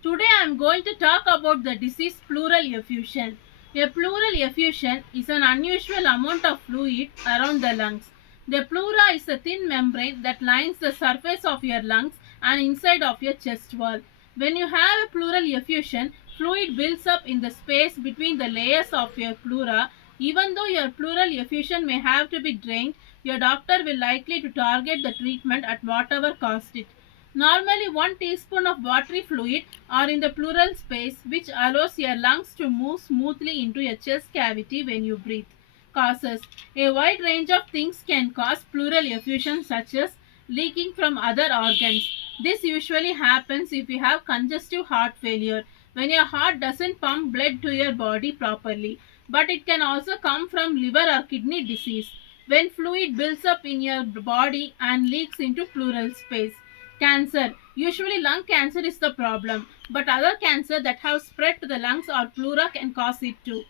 Today I am going to talk about the disease pleural effusion. A pleural effusion is an unusual amount of fluid around the lungs. The pleura is a thin membrane that lines the surface of your lungs and inside of your chest wall. When you have a pleural effusion, fluid builds up in the space between the layers of your pleura. Even though your pleural effusion may have to be drained, your doctor will likely to target the treatment at whatever cost it. Normally, 1 teaspoon of watery fluid are in the pleural space, which allows your lungs to move smoothly into your chest cavity when you breathe. Causes: a wide range of things can cause pleural effusion, such as leaking from other organs. This usually happens if you have congestive heart failure, when your heart doesn't pump blood to your body properly. But it can also come from liver or kidney disease, when fluid builds up in your body and leaks into pleural space. Cancer. Usually lung cancer is the problem, but other cancer that have spread to the lungs or pleura can cause it too.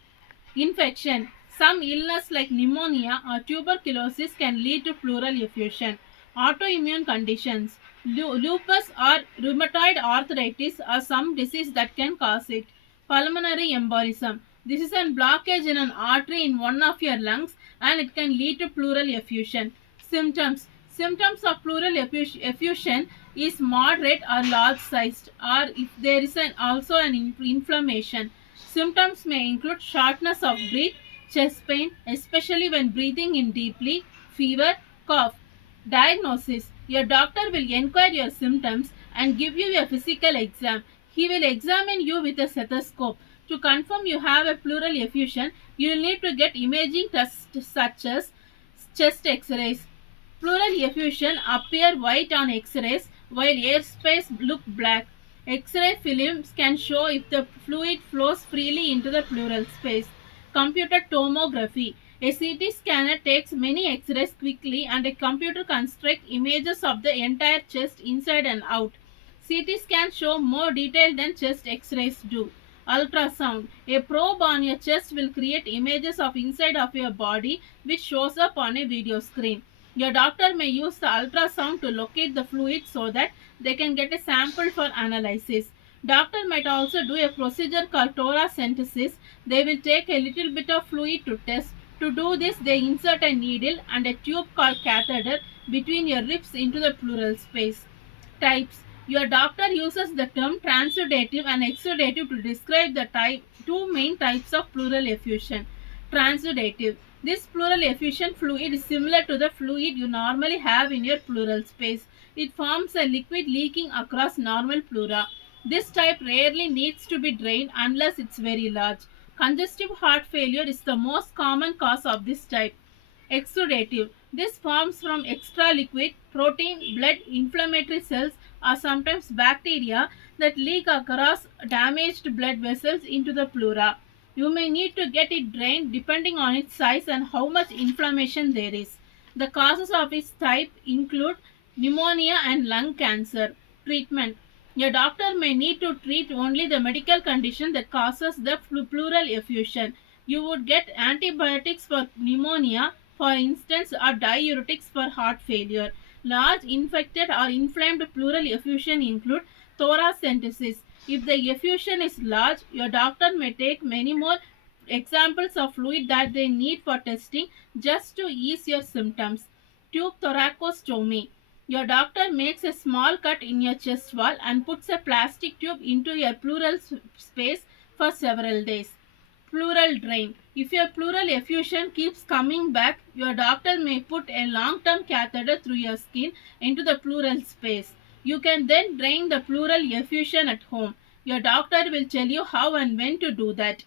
Infection. Some illness like pneumonia or tuberculosis can lead to pleural effusion. Autoimmune conditions. Lupus or rheumatoid arthritis are some disease that can cause it. Pulmonary embolism. This is a blockage in an artery in one of your lungs and it can lead to pleural effusion. Symptoms. Symptoms of pleural effusion is moderate or large sized, or if there is also an inflammation. Symptoms may include shortness of breath, chest pain, especially when breathing in deeply, fever, cough. Diagnosis: your doctor will inquire your symptoms and give you a physical exam. He will examine you with a stethoscope. To confirm you have a pleural effusion, you will need to get imaging tests such as chest x-rays. Pleural effusion appear white on X-rays while airspace look black. X-ray films can show if the fluid flows freely into the pleural space. Computer tomography. A CT scanner takes many X-rays quickly and a computer constructs images of the entire chest inside and out. CT scans show more detail than chest X-rays do. Ultrasound. A probe on your chest will create images of inside of your body which shows up on a video screen. Your doctor may use the ultrasound to locate the fluid so that they can get a sample for analysis. Doctor might also do a procedure called thoracentesis. They will take a little bit of fluid to test. To do this, they insert a needle and a tube called catheter between your ribs into the pleural space. Types. Your doctor uses the term transudative and exudative to describe the two main types of pleural effusion. Transudative. This pleural effusion fluid is similar to the fluid you normally have in your pleural space. It forms a liquid leaking across normal pleura. This type rarely needs to be drained unless it's very large. Congestive heart failure is the most common cause of this type. Exudative. This forms from extra liquid, protein, blood, inflammatory cells, or sometimes bacteria that leak across damaged blood vessels into the pleura. You may need to get it drained depending on its size and how much inflammation there is. The causes of its type include pneumonia and lung cancer. Treatment. Your doctor may need to treat only the medical condition that causes the pleural effusion. You would get antibiotics for pneumonia, for instance, or diuretics for heart failure. Large infected or inflamed pleural effusion include thoracentesis. If the effusion is large, your doctor may take many more examples of fluid that they need for testing just to ease your symptoms. Tube thoracostomy. Your doctor makes a small cut in your chest wall and puts a plastic tube into your pleural space for several days. Pleural drain. If your pleural effusion keeps coming back, your doctor may put a long term catheter through your skin into the pleural space. You can then drain the pleural effusion at home. Your doctor will tell you how and when to do that.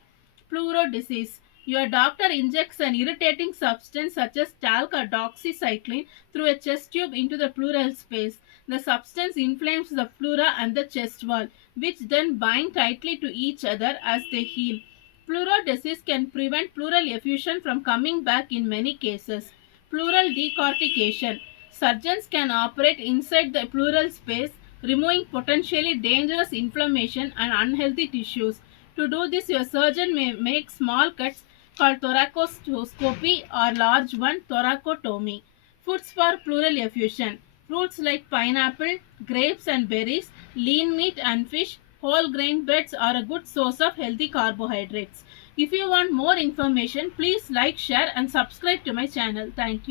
Pleuro disease. Your doctor injects an irritating substance such as talc or doxycycline through a chest tube into the pleural space. The substance inflames the pleura and the chest wall, which then bind tightly to each other as they heal. Pleural disease can prevent pleural effusion from coming back in many cases. Pleural decortication. Surgeons can operate inside the pleural space, removing potentially dangerous inflammation and unhealthy tissues. To do this, your surgeon may make small cuts called thoracoscopy or large one thoracotomy. Foods for pleural effusion. Fruits like pineapple, grapes and berries, lean meat and fish, whole grain breads are a good source of healthy carbohydrates. If you want more information, please like, share and subscribe to my channel. Thank you.